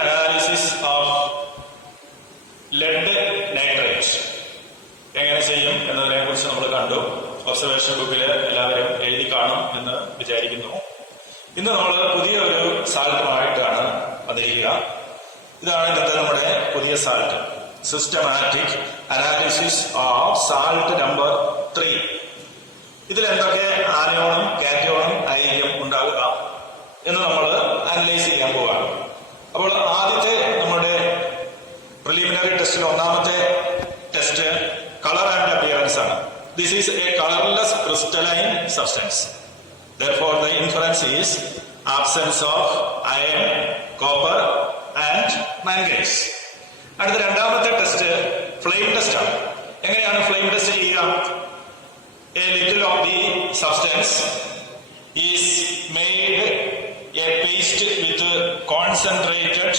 Analysis of lead nitrate എങ്ങനെ ചെയ്യും എന്നതിനെ കുറിച്ച് നമ്മൾ കണ്ടു. ഒബ്സർവേഷൻ ബുക്കിൽ എല്ലാവരും എഴുതി കാണും എന്ന് വിചാരിക്കുന്നു. ഇന്ന് നമ്മൾ പുതിയ ഒരു സാൾട്ടുമായിട്ടാണ് വന്നിരിക്കുക. ഇതാണ് ഇന്നത്തെ നമ്മുടെ പുതിയ salt, systematic analysis of salt number 3. ഇതിൽ എന്തൊക്കെ ആനയോണും കാറ്റയോണും ആയിരിക്കും ഉണ്ടാകുക എന്ന് നമ്മൾ അനലൈസ് ചെയ്യാൻ പോവുകയാണ്. അപ്പോൾ ആദ്യത്തെ നമ്മുടെ പ്രിലിമിനറി ടെസ്റ്റിൽ ഒന്നാമത്തെ ടെസ്റ്റ് കളർ ആൻഡ് അപ്പിയറൻസ് ആണ്. This is A colourless crystalline substance. Therefore, the inference is absence of iron, copper and manganese. അടുത്ത രണ്ടാമത്തെ ടെസ്റ്റ് ഫ്ലെയിം ടെസ്റ്റ് ആണ്. എങ്ങനെയാണ് ഫ്ലെയിം ടെസ്റ്റ് ചെയ്യുക? A little of the substance is made a paste with concentrated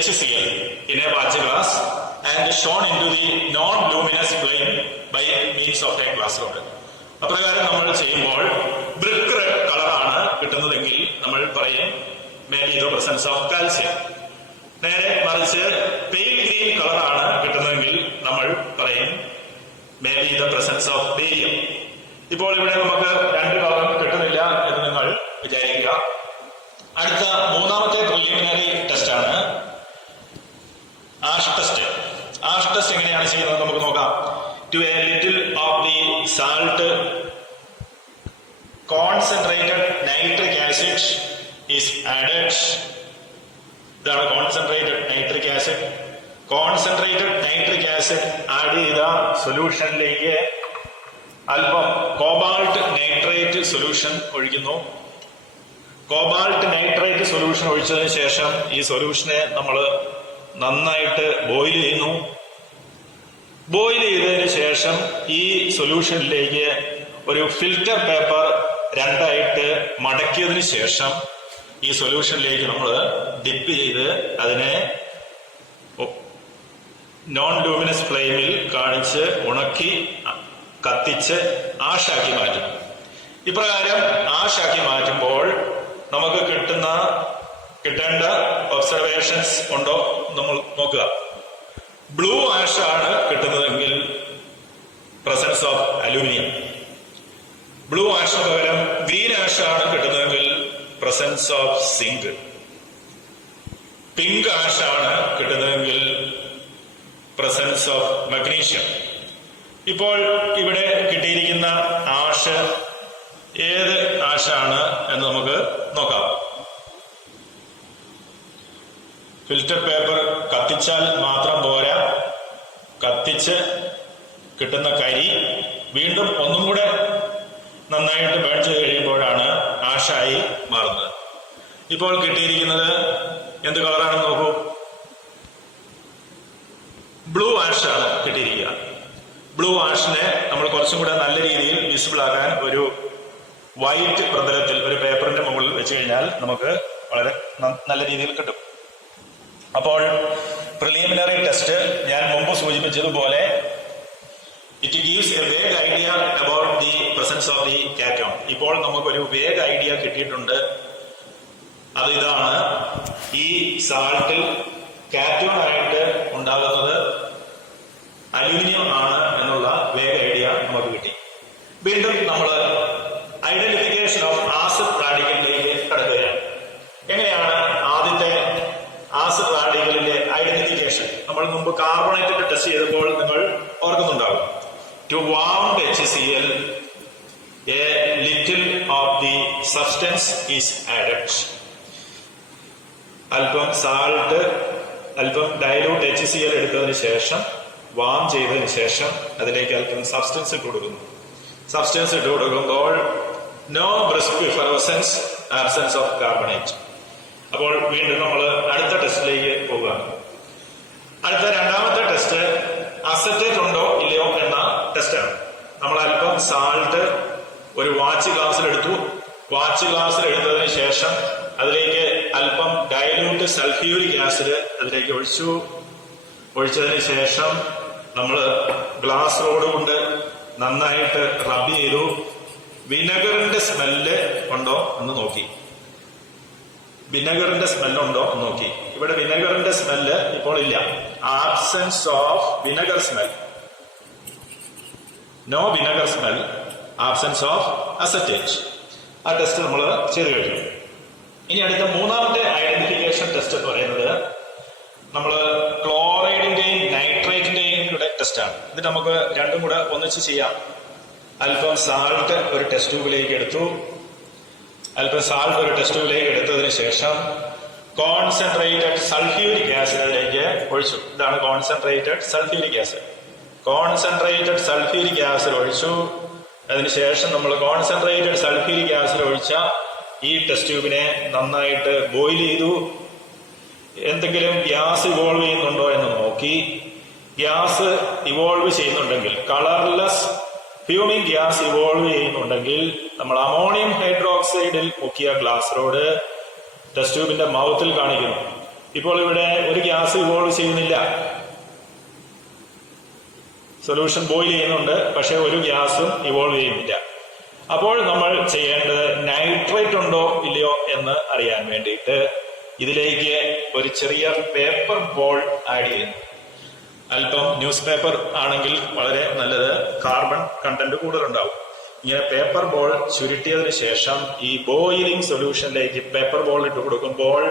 HCl in a watch glass and shown into the non-luminous flame by means of a glass rod. അപ്രകാരം നമ്മൾ ചെയ്യുമ്പോൾ brick red കളറാണ് കിട്ടുന്നതെങ്കിൽ നമ്മൾ പറയും may be the presence of calcium. നേരെ മറിച്ച് pale green കളറാണ് കിട്ടുന്നതെങ്കിൽ നമ്മൾ പറയും may be the presence of barium. ഇപ്പോൾ ഇവിടെ നമുക്ക് രണ്ട് കളറും കിട്ടുന്നില്ല എന്ന് നിങ്ങൾ വിചാരിക്കുക. അടുത്ത മൂന്നാമത്തെ പ്രിലിമിനറി ടെസ്റ്റ് ആണ് ആഷ് ടെസ്റ്റ്. ആഷ് ടെസ്റ്റ് എങ്ങനെയാണ് ചെയ്യുന്നത് നമുക്ക് നോക്കാം. To a little of the salt, concentrated nitric acid is added. ഇതാണ് concentrated nitric acid. Concentrated nitric acid add ചെയ്ത സൊല്യൂഷനിലേക്ക് അല്പം കോബാൾട്ട് നൈട്രേറ്റ് സൊല്യൂഷൻ ഒഴിക്കുന്നു. കോബാൾട്ട് നൈട്രേറ്റ് സൊല്യൂഷൻ ഒഴിച്ചതിന് ശേഷം ഈ സൊല്യൂഷനെ നമ്മൾ നന്നായിട്ട് ബോയിൽ ചെയ്യുന്നു. ബോയിൽ ചെയ്തതിന് ശേഷം ഈ സൊല്യൂഷനിലേക്ക് ഒരു ഫിൽറ്റർ പേപ്പർ രണ്ടായിട്ട് മടക്കിയതിന് ശേഷം ഈ സൊല്യൂഷനിലേക്ക് നമ്മൾ ഡിപ്പ് ചെയ്ത് അതിനെ നോൺ ലൂമിനസ് ഫ്ലെയിമിൽ കാണിച്ച് ഉണക്കി കത്തിച്ച് ആഷാക്കി മാറ്റും. ഇപ്രകാരം ആഷാക്കി മാറ്റുമ്പോൾ നമുക്ക് കിട്ടേണ്ട ഒബ്സർവേഷൻസ് ഉണ്ടോ നമ്മൾ നോക്കുക. ബ്ലൂ ആഷ് ആണ് കിട്ടുന്നതെങ്കിൽ പ്രസൻസ് ഓഫ് അലൂമിനിയം. ബ്ലൂ ആഷിന് പകരം ഗ്രീൻ ആഷ് ആണ് കിട്ടുന്നതെങ്കിൽ presence of zinc. Pink ash ആണ് കിട്ടുന്നതെങ്കിൽ പ്രസൻസ് ഓഫ് മഗ്നീഷ്യം. ഇപ്പോൾ ഇവിടെ കിട്ടിയിരിക്കുന്ന ആഷ് ഏത് ആഷാണ് എന്ന് നമുക്ക് നോക്കാം. ഫിൽറ്റർ പേപ്പർ കത്തിച്ചാൽ മാത്രം പോരാ, കത്തിച്ച് കിട്ടുന്ന കരി വീണ്ടും ഒന്നും കൂടെ നന്നായിട്ട് ബേൺ ചെയ്ത് കഴിയുമ്പോഴാണ് ആഷായി മാറുന്നത്. ഇപ്പോൾ കിട്ടിയിരിക്കുന്നത് എന്ത് കളറാണെന്ന് നോക്കൂ. ബ്ലൂ ആഷാണ് കിട്ടിയിരിക്കുക. ബ്ലൂ ആഷിനെ നമ്മൾ കുറച്ചും കൂടെ നല്ല രീതിയിൽ വിസിബിൾ ആക്കാൻ ഒരു വൈറ്റ് പ്രതലത്തിൽ ഒരു പേപ്പറിന്റെ മുകളിൽ വെച്ച് കഴിഞ്ഞാൽ നമുക്ക് വളരെ നല്ല രീതിയിൽ കിട്ടും. അപ്പോൾ പ്രിലിമിനറി ടെസ്റ്റ് ഞാൻ മുമ്പ് സൂചിപ്പിച്ചതുപോലെ it gives a vague idea about the presence of the cation. ഇപ്പോൾ നമുക്കൊരു വേഗ് ഐഡിയ കിട്ടിയിട്ടുണ്ട്. അത് ഇതാണ്, ഈ സാൾട്ടിൽ കാറ്റോൺ ആയിട്ട് ഉണ്ടാകുന്നത് അലൂമിനിയം ആണ് എന്നുള്ള വേഗ് ഐഡിയ നമുക്ക് കിട്ടി. വീണ്ടും നമ്മൾ ഐഡന്റിഫിക്കേഷൻ ഓഫ് ആസിഡ് റാഡിക്കലിലേക്ക് കടക്കുകയാണ്. എങ്ങനെയാണ് ആദ്യത്തെ ആസിഡ് റാഡിക്കലിന്റെ ഐഡന്റിഫിക്കേഷൻ? നമ്മൾ മുമ്പ് കാർബണേറ്റ് ടെസ്റ്റ് ചെയ്തപ്പോൾ നിങ്ങൾ ഓർക്കുന്നുണ്ടാകും. To warmed HCl, a little of the substance is added. അല്പം സാൾട്ട്, അല്പം ഡൈലൂട്ട് HCl എടുത്തതിന് ശേഷം വാം ചെയ്തതിന് ശേഷം അതിലേക്ക് അല്പം സബ്സ്റ്റൻസ് ഇട്ട് കൊടുക്കുന്നു. സബ്സ്റ്റൻസ് ഇട്ട് കൊടുക്കുമ്പോൾ no brisk effervescence, absence of carbonate. അപ്പോൾ വീണ്ടും നമ്മൾ അടുത്ത ടെസ്റ്റിലേക്ക് പോവുക. അടുത്ത രണ്ടാമത്തെ ടെസ്റ്റ് അസറ്റേറ്റ് ഉണ്ടോ ഇല്ലയോ എന്ന ടെസ്റ്റാണ്. നമ്മൾ അല്പം സാൾട്ട് ഒരു വാച്ച് ഗ്ലാസ്സിൽ എടുത്തു. വാച്ച് ഗ്ലാസ്സിൽ എടുത്തതിന് ശേഷം അതിലേക്ക് അല്പം ഡൈലൂട്ട് സൾഫ്യൂരിക് ആസിഡ് അതിലേക്ക് ഒഴിച്ചതിന് ശേഷം നമ്മൾ ഗ്ലാസ് റോഡ് കൊണ്ട് നന്നായിട്ട് റബ് ചെയ്തു. വിനെഗറിന്റെ സ്മെല്ല് ഉണ്ടോ എന്ന് നോക്കി. വിനെഗറിന്റെ സ്മെല്ലുണ്ടോ എന്ന് നോക്കി. ഇവിടെ വിനെഗറിന്റെ സ്മെല്ല് ഇപ്പോൾ ഇല്ല. Absence of vinegar smell, no vinegar smell, absence of acetate. ആ ടെസ്റ്റ് നമ്മൾ ചെയ്തു കഴിഞ്ഞു. ഇനി അടുത്ത മൂന്നാമത്തെ ഐഡന്റിഫിക്കേഷൻ ടെസ്റ്റ് എന്ന് പറയുന്നത് നമ്മൾ ക്ലോറൈഡിന്റെയും നൈട്രേറ്റിന്റെയും കൂടെ ടെസ്റ്റാണ്. ഇത് നമുക്ക് രണ്ടും കൂടെ ഒന്നിച്ച് ചെയ്യാം. അല്പം സാൾട്ട് ഒരു ടെസ്റ്റ് ട്യൂബിലേക്ക് എടുത്തു. അല്പം സാൾട്ട് ഒരു ടെസ്റ്റ് ട്യൂബിലേക്ക് എടുത്തതിന് ശേഷം കോൺസെൻട്രേറ്റഡ് സൾഫ്യൂരിക് ആസിഡ് അതിലേക്ക് ഒഴിച്ചു. ഇതാണ് concentrated sulphuric acid. Concentrated sulphuric acid ഒഴിച്ചു. അതിനുശേഷം നമ്മൾ കോൺസെൻട്രേറ്റഡ് സൾഫ്യൂരിക് ആസിഡ് ഒഴിച്ച ഈ ടെസ്റ്റ് ട്യൂബിനെ നന്നായിട്ട് ബോയിൽ ചെയ്തു. എന്തെങ്കിലും ഗ്യാസ് ഇവോൾവ് ചെയ്യുന്നുണ്ടോ എന്ന് നോക്കി. ഗ്യാസ് ഇവോൾവ് ചെയ്യുന്നുണ്ടെങ്കിൽ, കളർലെസ് ഫ്യൂമിംഗ് ഗ്യാസ് ഇവോൾവ് ചെയ്യുന്നുണ്ടെങ്കിൽ നമ്മൾ അമോണിയം ഹൈഡ്രോക്സൈഡിൽ മുക്കിയ ഗ്ലാസ് റോഡ് ടെസ്റ്റ് ട്യൂബിന്റെ മൗത്തിൽ കാണിക്കുന്നു. ഇപ്പോൾ ഇവിടെ ഒരു ഗ്യാസ് ഇവോൾവ് ചെയ്യുന്നില്ല. സൊല്യൂഷൻ ബോയിൽ ചെയ്യുന്നുണ്ട്, പക്ഷെ ഒരു ഗ്യാസും ഇവോൾവ് ചെയ്യുന്നില്ല. അപ്പോൾ നമ്മൾ ചെയ്യേണ്ടത് നൈട്രേറ്റ് ഉണ്ടോ ഇല്ലയോ എന്ന് അറിയാൻ വേണ്ടിയിട്ട് ഇതിലേക്ക് ഒരു ചെറിയ പേപ്പർ ബോൾ ആഡ് ചെയ്യുന്നു. അല്പം ന്യൂസ് പേപ്പർ ആണെങ്കിൽ വളരെ നല്ലത്, കാർബൺ കണ്ടന്റ് കൂടുതലുണ്ടാവും. ഇങ്ങനെ പേപ്പർ ബോൾ ചുരുട്ടിയതിനു ശേഷം ഈ ബോയിലിംഗ് സൊല്യൂഷനിലേക്ക് പേപ്പർ ബോൾ ഇട്ട് കൊടുക്കുമ്പോൾ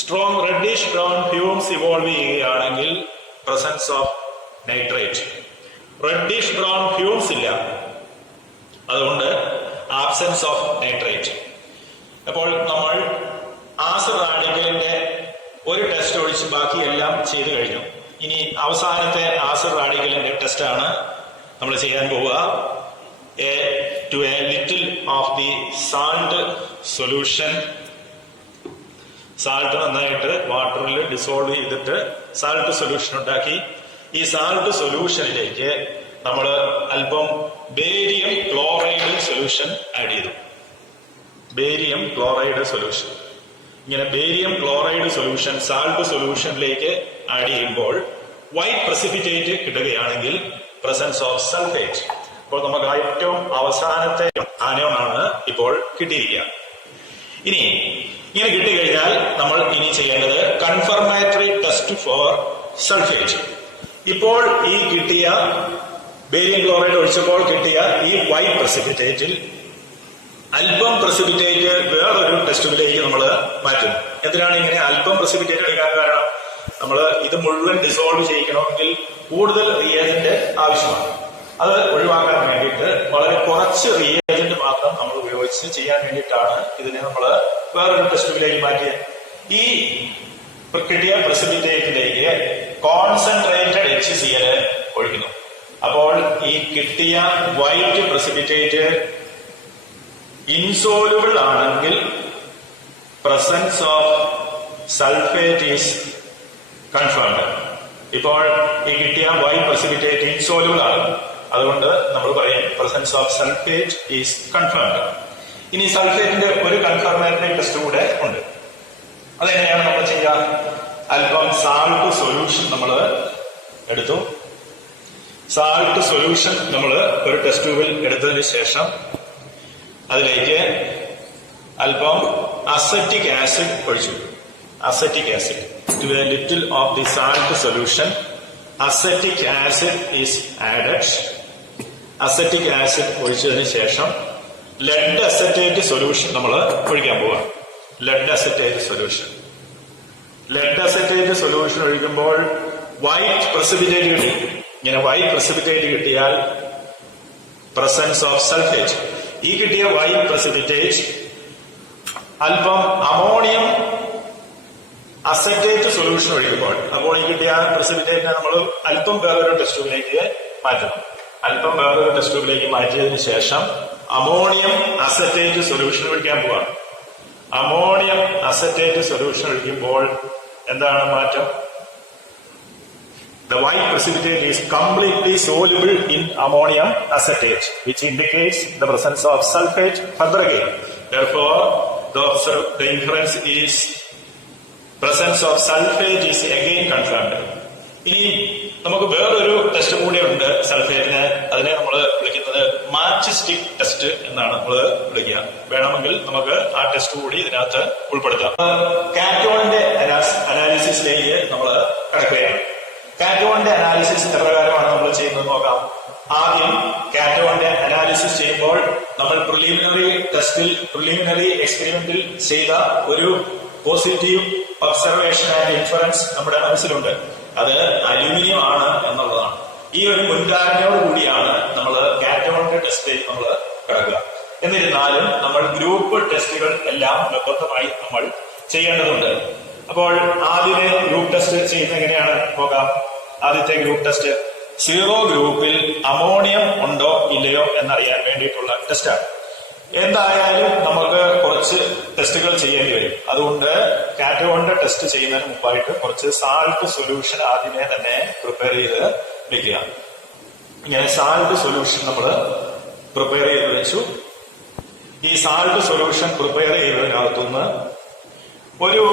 strong reddish brown fumes evolve ചെയ്യുകയാണെങ്കിൽ presence of nitrate. Reddish brown fumes ഇല്ല, അതുകൊണ്ട് ആബ്സെൻസ് ഓഫ് നൈട്രേറ്റ്. അപ്പോൾ നമ്മൾ ആസിഡ് റാഡിക്കലിന്റെ ഒരു ടെസ്റ്റ് ഒഴിച്ച് ബാക്കിയെല്ലാം ചെയ്തു കഴിഞ്ഞു. ഇനി അവസാനത്തെ ആസിഡ് റാഡിക്കലിന്റെ ടെസ്റ്റാണ് നമ്മൾ ചെയ്യാൻ പോവുക. To a little of the salt solution. Salt നന്നായിട്ട് വാട്ടറിൽ ഡിസോൾവ് ചെയ്തിട്ട് സാൾട്ട് സൊല്യൂഷൻ ഉണ്ടാക്കി. ഈ സാൾട്ട് സൊല്യൂഷനിലേക്ക് നമ്മൾ അല്പം ബേരിയം ക്ലോറൈഡ് സൊല്യൂഷൻ ആഡ് ചെയ്തു. Barium chloride solution. ഇങ്ങനെ ബേരിയം ക്ലോറൈഡ് സൊല്യൂഷൻ സാൾട്ട് സൊല്യൂഷനിലേക്ക് ആഡ് ചെയ്യുമ്പോൾ വൈറ്റ് പ്രസിപ്പിറ്റേറ്റ് കിട്ടുകയാണെങ്കിൽ പ്രസൻസ് ഓഫ് സൾഫേറ്റ്. അപ്പോൾ നമുക്ക് ഏറ്റവും അവസാനത്തെ ആനോണാണ് ഇപ്പോൾ കിട്ടിയിരിക്കുക. ഇനി ഇങ്ങനെ കിട്ടിക്കഴിഞ്ഞാൽ നമ്മൾ ഇനി ചെയ്യേണ്ടത് കൺഫർമേറ്ററി ടെസ്റ്റ് ഫോർ സൾഫേറ്റ്. ഇപ്പോൾ ഈ കിട്ടിയ ബേരിയം ക്ലോറൈഡ് ഒഴിച്ചപ്പോൾ കിട്ടിയ ഈ വൈറ്റ് പ്രസിപ്പിറ്റേറ്റിൽ അല്പം പ്രസിപ്പിറ്റേറ്റ് വേറൊരു ടെസ്റ്റിലേക്ക് നമ്മൾ മാറ്റും. എന്തിനാണ് ഇങ്ങനെ അല്പം പ്രസിപ്പിറ്റേറ്റ് എടുക്കാൻ കാരണം? നമ്മൾ ഇത് മുഴുവൻ ഡിസോൾവ് ചെയ്യിക്കണമെങ്കിൽ കൂടുതൽ റിയേജന്റ് ആവശ്യമാണ്. അത് ഒഴിവാക്കാൻ വേണ്ടിയിട്ട് വളരെ കുറച്ച് റിയേജന്റ് മാത്രം നമ്മൾ ഉപയോഗിച്ച് ചെയ്യാൻ വേണ്ടിയിട്ടാണ് ഇതിനെ നമ്മൾ വേറൊരു ടെസ്റ്റിലേക്ക് മാറ്റിയത്. ഈ കിട്ടിയ പ്രസിപ്പിറ്റേറ്റിലേക്ക് കോൺസെൻട്രേറ്റഡ് HCl ഒഴിക്കുന്നു. അപ്പോൾ ഈ കിട്ടിയ വൈറ്റ് പ്രസിപ്പിറ്റേറ്റ് ഇൻസോലുബിൾ ആണെങ്കിൽ presence of sulphate is confirmed. ഇപ്പോൾ ഈ കിട്ടിയ വൈറ്റ് പ്രസിപ്പിറ്റേറ്റ് ഇൻസോലുബിൾ ആണ്, അതുകൊണ്ട് നമ്മൾ പറയും presence of sulphate is confirmed. ഇനി സൾഫേറ്റിന്റെ ഒരു കൺഫർമേറ്ററി ടെസ്റ്റ് കൂടെ ഉണ്ട്. അതെങ്ങനെയാണ് നമ്മൾ ചെയ്യുക? അല്പം സാൾട്ട് സൊല്യൂഷൻ നമ്മൾ എടുത്തു. സാൾട്ട് സൊല്യൂഷൻ നമ്മൾ ഒരു ടെസ്റ്റ് ട്യൂബിൽ എടുത്തതിന് ശേഷം അതിലേക്ക് അല്പം അസറ്റിക് ആസിഡ് ഒഴിച്ചു. Acetic acid to a little of the salt solution acetic acid is added. Acetic acid ഒഴിച്ചതിന് ശേഷം ലെഡ് അസറ്റേറ്റ് സൊല്യൂഷൻ നമ്മൾ ഒഴിക്കാൻ പോവാം. Lead acetate solution. Lead acetate solution ഒഴിക്കുമ്പോൾ വൈറ്റ് പ്രസിപ്പിറ്റേറ്റ് കിട്ടി. ഇങ്ങനെ വൈറ്റ് പ്രസിപ്പിറ്റേറ്റ് കിട്ടിയാൽ പ്രസൻസ് ഓഫ് സൾഫേറ്റ്. ഈ കിട്ടിയ വൈറ്റ് പ്രസിപ്പിറ്റേറ്റ് അല്പം അമോണിയം അസറ്റേറ്റ് സൊല്യൂഷൻ ഒഴിക്കുമ്പോൾ, അപ്പോൾ ഈ കിട്ടിയ പ്രസിപ്പിറ്റേറ്റിനെ നമ്മൾ അല്പം വേറൊരു ടെസ്റ്റ് ട്യൂബിലേക്ക് മാറ്റണം. അല്പം വേറൊരു ടെസ്റ്റ് ട്യൂബിലേക്ക് മാറ്റിയതിനു ശേഷം അമോണിയം അസറ്റേറ്റ് സൊല്യൂഷൻ ഒഴിക്കാൻ പോവാണ്. അമോണിയം അസറ്റേറ്റ് സൊല്യൂഷൻ ഒഴിക്കുമ്പോൾ എന്താണ് മാറ്റം? The white precipitate is completely soluble in ammonium acetate, which indicates the presence of sulfate further again. Therefore, the inference is presence of sulfate is again confirmed. ഇനി നമുക്ക് വേറൊരു test കൂടി ഉണ്ട് സൾഫേറ്റിന്. അതിനെ നമ്മൾ വിളിക്കുന്നത് മാച്ച് സ്റ്റിക് ടെസ്റ്റ് എന്നാണ് നമ്മൾ വിളിക്കുക. വേണമെങ്കിൽ നമുക്ക് ആ ടെസ്റ്റ് കൂടി ഇതിനകത്ത് ഉൾപ്പെടുത്താം. കാറ്റോണിന്റെ അനാലിസിസിലേക്ക് നമ്മൾ കടക്കുകയാണ്. കാറ്റോണിന്റെ അനാലിസിസ് എപ്രകാരമാണ് നമ്മൾ ചെയ്യുന്നത് നോക്കാം. ആദ്യം കാറ്റോണിന്റെ അനാലിസിസ് ചെയ്യുമ്പോൾ നമ്മൾ പ്രിലിമിനറി എക്സ്പെരിമെന്റിൽ ചെയ്ത ഒരു പോസിറ്റീവ് ഒബ്സർവേഷൻ ആൻഡ് ഇൻഫറൻസ് നമ്മുടെ മനസ്സിലുണ്ട്. അത് അലൂമിനിയം ആണ് എന്നുള്ളതാണ്. ഈ ഒരു മുൻധാരണയോട് കൂടിയാണ് നമ്മൾ കാറ്റോണിന്റെ ടെസ്റ്റിലേക്ക് നമ്മൾ കിടക്കുക. എന്നിരുന്നാലും നമ്മൾ ഗ്രൂപ്പ് ടെസ്റ്റുകൾ എല്ലാം നിർബന്ധമായി നമ്മൾ ചെയ്യേണ്ടതുണ്ട്. അപ്പോൾ ആദ്യമേ ഗ്രൂപ്പ് ടെസ്റ്റ് ചെയ്യുന്നത് എങ്ങനെയാണ് നോക്കാം. ആദ്യത്തെ ഗ്രൂപ്പ് ടെസ്റ്റ് 0 ഗ്രൂപ്പിൽ അമോണിയം ഉണ്ടോ ഇല്ലയോ എന്നറിയാൻ വേണ്ടിയിട്ടുള്ള ടെസ്റ്റാണ്. എന്തായാലും നമുക്ക് കുറച്ച് ടെസ്റ്റുകൾ ചെയ്യേണ്ടി വരും. അതുകൊണ്ട് കാറ്റോണിന്റെ ടെസ്റ്റ് ചെയ്യുന്നതിന് മുമ്പായിട്ട് കുറച്ച് സാൾട്ട് സൊല്യൂഷൻ ആദ്യമേ തന്നെ പ്രിപ്പയർ ചെയ്ത് വെക്കുക. ഇങ്ങനെ സാൾട്ട് സൊല്യൂഷൻ നമ്മൾ പ്രിപ്പയർ ചെയ്ത് വെച്ചു. ഈ സാൾട്ട് സൊല്യൂഷൻ പ്രിപ്പയർ ചെയ്തതിനകത്തുനിന്ന് ഒരു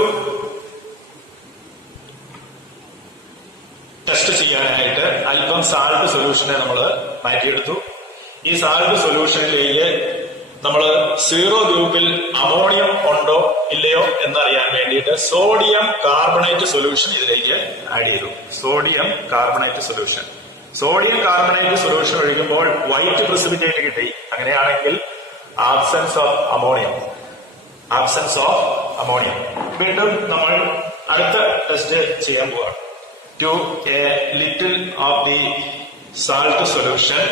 ടെസ്റ്റ് ചെയ്യാനായിട്ട് അല്പം സാൾട്ട് സൊല്യൂഷനെ നമ്മൾ മാറ്റിയെടുത്തു. ഈ സാൾട്ട് സൊല്യൂഷനിലേക്ക് നമ്മൾ 0 ഗ്രൂപ്പിൽ അമോണിയം ഉണ്ടോ ഇല്ലയോ എന്നറിയാൻ വേണ്ടിയിട്ട് സോഡിയം കാർബണേറ്റ് സൊല്യൂഷൻ ഇതിലേക്ക് ആഡ് ചെയ്തു. സോഡിയം കാർബണേറ്റ് സൊല്യൂഷൻ ഒഴിക്കുമ്പോൾ വൈറ്റ് പ്രസിപ്പിറ്റേറ്റ് കിട്ടി. അങ്ങനെയാണെങ്കിൽ ആബ്സെൻസ് ഓഫ് അമോണിയം. വീണ്ടും നമ്മൾ അടുത്ത ടെസ്റ്റ് ചെയ്യാൻ പോവാണ്. To a little of the salt solution,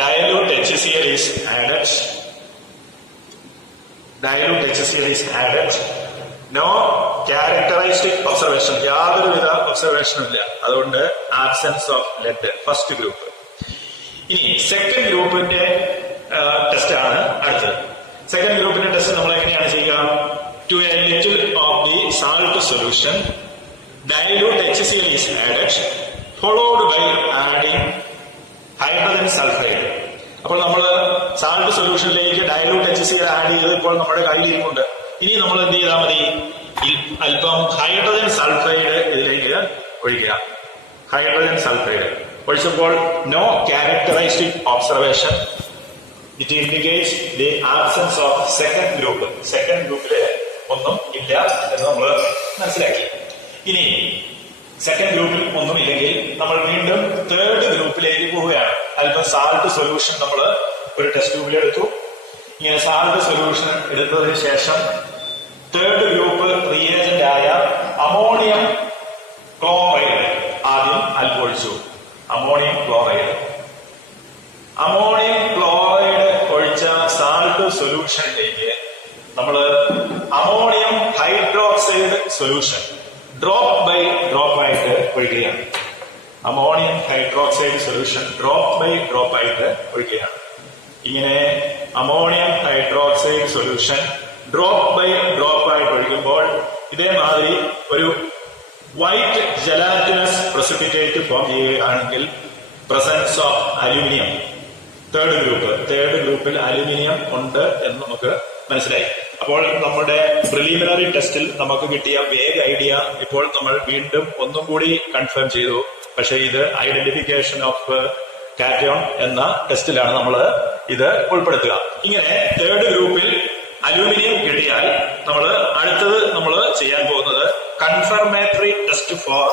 dilute HCl is added. No characteristic observation. യാതൊരുവിധ ഒബ്സർവേഷനും ഇല്ല. അതുകൊണ്ട് absence of lead first group. ഇനി സെക്കൻഡ് ഗ്രൂപ്പിന്റെ ടെസ്റ്റ് ആണ് അടുത്തത്. സെക്കൻഡ് ഗ്രൂപ്പിന്റെ ടെസ്റ്റ് നമ്മൾ എങ്ങനെയാണ് ചെയ്യുക? To a little of the salt solution, dilute HCl is added, followed by adding hydrogen sulfide. അപ്പോൾ നമ്മൾ സാൾട്ട് സൊല്യൂഷനിലേക്ക് ഡയലൂട്ട് HCl ആഡ് ചെയ്ത് ഇപ്പോൾ നമ്മുടെ കയ്യിലിരിക്കുന്നുണ്ട്. ഇനി നമ്മൾ എന്ത് ചെയ്താൽ മതി? അല്പം ഹൈഡ്രജൻ സൾഫൈഡ് ഇതിലേക്ക് ഒഴിക്കുക. ഹൈഡ്രജൻ സൾഫൈഡ് ഒഴിച്ചപ്പോൾ no characteristic observation. It indicates the absence of second group. Second ഗ്രൂപ്പില് ഒന്നും ഇല്ല എന്ന് നമ്മൾ മനസ്സിലാക്കി. ഇനി സെക്കൻഡ് ഗ്രൂപ്പിൽ ഒന്നുമില്ലെങ്കിൽ നമ്മൾ വീണ്ടും തേർഡ് ഗ്രൂപ്പിലേക്ക് പോവുകയാണ്. അല്പം സാൾട്ട് സൊല്യൂഷൻ നമ്മൾ ഒരു ടെസ്റ്റ് ട്യൂബിൽ എടുത്തു. ഇങ്ങനെ സാൾട്ട് സൊല്യൂഷൻ എടുത്തതിന് ശേഷം തേർഡ് ഗ്രൂപ്പ് റിയേജന്റ് ആയ അമോണിയം ക്ലോറൈഡ് ആദ്യം അല്പം ഒഴിച്ചു. അമോണിയം ക്ലോറൈഡ് ഒഴിച്ച സാൾട്ട് സൊല്യൂഷനിലേക്ക് നമ്മൾ ammonium hydroxide solution drop by drop ആയിട്ട് ഒഴിക്കുകയാണ്. Ammonium hydroxide solution drop by drop ആയിട്ട് ഒഴിക്കുകയാണ്. ഇങ്ങനെ ammonium hydroxide solution drop by drop ആയിട്ട് ഒഴിക്കുമ്പോൾ ഇതേമാതിരി ഒരു വൈറ്റ് ജലാറ്റിനസ് പ്രസിപ്പിറ്റേറ്റ് ഫോം ചെയ്യുകയാണെങ്കിൽ പ്രസൻസ് ഓഫ് അലൂമിനിയം. തേർഡ് ഗ്രൂപ്പിൽ അലൂമിനിയം ഉണ്ട് എന്ന് നമുക്ക് മനസ്സിലായി. അപ്പോൾ നമ്മുടെ പ്രിലിമിനറി ടെസ്റ്റിൽ നമുക്ക് കിട്ടിയ വേഗ് ഐഡിയ ഇപ്പോൾ നമ്മൾ വീണ്ടും ഒന്നും കൂടി കൺഫേം ചെയ്തു. പക്ഷെ ഇത് ഐഡന്റിഫിക്കേഷൻ ഓഫ് കാറ്റയോൺ എന്ന ടെസ്റ്റിലാണ് നമ്മൾ ഇത് ഉൾപ്പെടുത്തുക. ഇങ്ങനെ തേർഡ് ഗ്രൂപ്പിൽ അലൂമിനിയം കിട്ടിയാൽ അടുത്തത് നമ്മൾ ചെയ്യാൻ പോകുന്നത് കൺഫർമേറ്ററി ടെസ്റ്റ് ഫോർ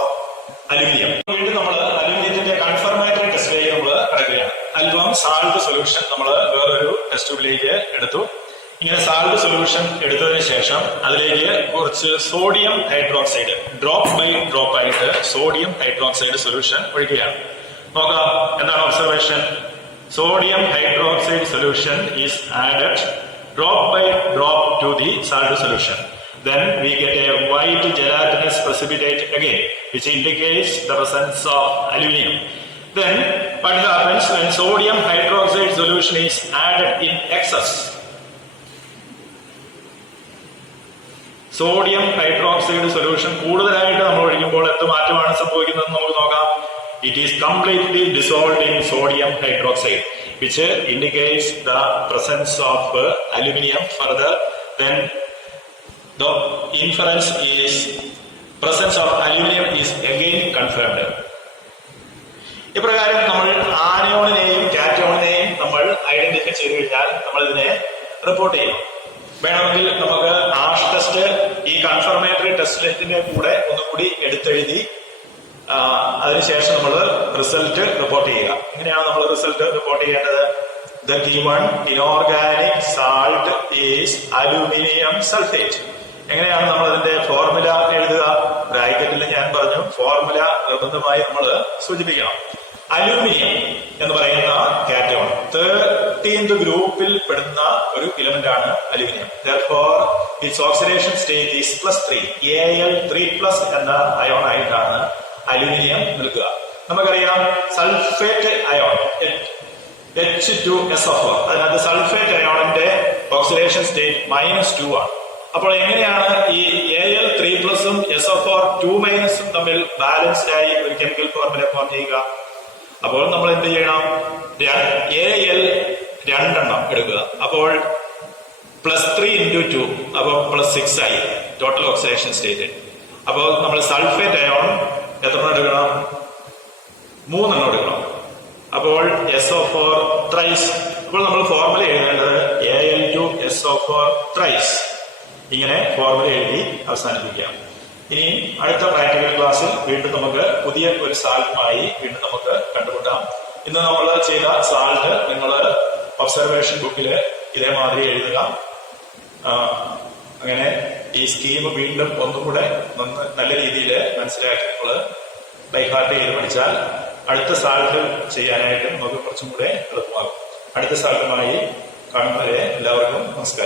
അലൂമിനിയം. വീണ്ടും നമ്മൾ അലൂമിനിയത്തിന്റെ കൺഫർമേറ്ററി ടെസ്റ്റിലേക്ക് നമ്മൾ കിടക്കുകയാണ്. അല്പം സാൾട്ട് സൊല്യൂഷൻ നമ്മൾ വേറൊരു ടെസ്റ്റ് ട്യൂബിലേക്ക് എടുത്തു. ഇങ്ങനെ സാൾട്ട് സൊല്യൂഷൻ എടുത്തതിന് ശേഷം അതിലേക്ക് കുറച്ച് sodium hydroxide drop by drop ആയിട്ട് സോഡിയം ഹൈഡ്രോക്സൈഡ് സൊല്യൂഷൻ ഒഴിക്കുകയാണ്. നോക്കാം എന്താണ് observation. Sodium hydroxide solution is added drop by drop to the salt solution. Then we get a white gelatinous precipitate again, which indicates the presence of aluminum. Then what happens when sodium hydroxide solution is added in excess? Sodium hydroxide solution കൂടുതലായിട്ട് നമ്മൾ ഒഴിക്കുമ്പോൾ എന്ത് മാറ്റമാണ് സംഭവിക്കുന്നത് നമുക്ക് നോക്കാം. It is completely dissolved in sodium hydroxide, which indicates the presence of aluminum. Further, then the inference is presence of aluminum is again confirmed. ഇപ്രകാരം നമ്മൾ ആനയോണിനെയും കാറ്റയോണിനെയും നമ്മൾ ഐഡന്റിഫൈ ചെയ്ത് കഴിഞ്ഞാൽ നമ്മൾ ഇതിനെ റിപ്പോർട്ട് ചെയ്യണം. വേണമെങ്കിൽ നമുക്ക് ആഷ് ടെസ്റ്റ് ഈ കൺഫർമേറ്ററി ടെസ്റ്റിന്റെ കൂടെ ഒന്നുകൂടി എടുത്തെഴുതി അതിനുശേഷം നമ്മൾ റിസൾട്ട് റിപ്പോർട്ട് ചെയ്യുക. ഇങ്ങനെയാണ് നമ്മൾ റിസൾട്ട് റിപ്പോർട്ട് ചെയ്യേണ്ടത്. The given inorganic salt is aluminum sulfate. എങ്ങനെയാണ് നമ്മൾ അതിന്റെ ഫോർമുല എഴുതുക? ബ്രാക്കറ്റിൽ ഞാൻ പറഞ്ഞു ഫോർമുല നിർബന്ധമായി നമ്മൾ സൂചിപ്പിക്കണം. അലൂമിനിയം എന്ന് പറയുന്ന കാറ്റയോൺ 13th ഗ്രൂപ്പിൽ പെടുന്ന ഒരു എലിമെന്റ് ആണ് aluminium. Therefore its oxidation state is +3. Al3+ എന്ന അയോൺ ആയിട്ടാണ് അലൂമിനിയം നിൽക്കുക. നമുക്കറിയാം സൾഫേറ്റ് അയോൺ H2SO4, അതിനകത്ത് സൾഫേറ്റ് അയോണിന്റെ ഓക്സിഡേഷൻ സ്റ്റേറ്റ് -2 ആണ്. അപ്പോൾ എങ്ങനെയാണ് ഈ Al3+ഉം SO4 2- തമ്മിൽ ബാലൻസ്ഡ് ആയി ഒരു കെമിക്കൽ ഫോർമുല ഫോം ചെയ്യുക? അപ്പോൾ നമ്മൾ എന്ത് ചെയ്യണം? Al 2 എടുക്കുക. അപ്പോൾ +3 × 2 അപ്പോൾ +6 ആയി ടോട്ടൽ ഓക്സിഡേഷൻ സ്റ്റേറ്റ്. അപ്പോൾ നമ്മൾ സൾഫേറ്റ് അയോൺ എത്ര എടുക്കണം? 3 എടുക്കണം. അപ്പോൾ SO4 ത്രൈസ്. അപ്പോൾ നമ്മൾ ഫോർമുല എഴുതേണ്ടത് Al2SO4 ത്രൈസ്. ഇങ്ങനെ ഫോർമുല എഴുതി അവസാനിപ്പിക്കാം. ഇനി അടുത്ത പ്രാക്ടിക്കൽ ക്ലാസ്സിൽ വീണ്ടും നമുക്ക് പുതിയ ഒരു സാൾട്ടുമായി വീണ്ടും നമുക്ക് കണ്ടുമുട്ടാം. ഇന്ന് നമ്മൾ ചെയ്ത സാൾട്ട് നിങ്ങൾ ഒബ്സർവേഷൻ ബുക്കിൽ ഇതേമാതിരി എഴുതുക. അങ്ങനെ ഈ സ്കീം വീണ്ടും ഒന്നുകൂടെ നല്ല രീതിയിൽ മനസ്സിലാക്കി നമ്മൾ ബൈഹാർട്ട് ചെയ്ത് പഠിച്ചാൽ അടുത്ത സാൾട്ട് ചെയ്യാനായിട്ട് നമുക്ക് കുറച്ചും കൂടെ എളുപ്പമാകും. അടുത്ത സാൾട്ടുമായി കാണുന്നവരെ എല്ലാവർക്കും നമസ്കാരം.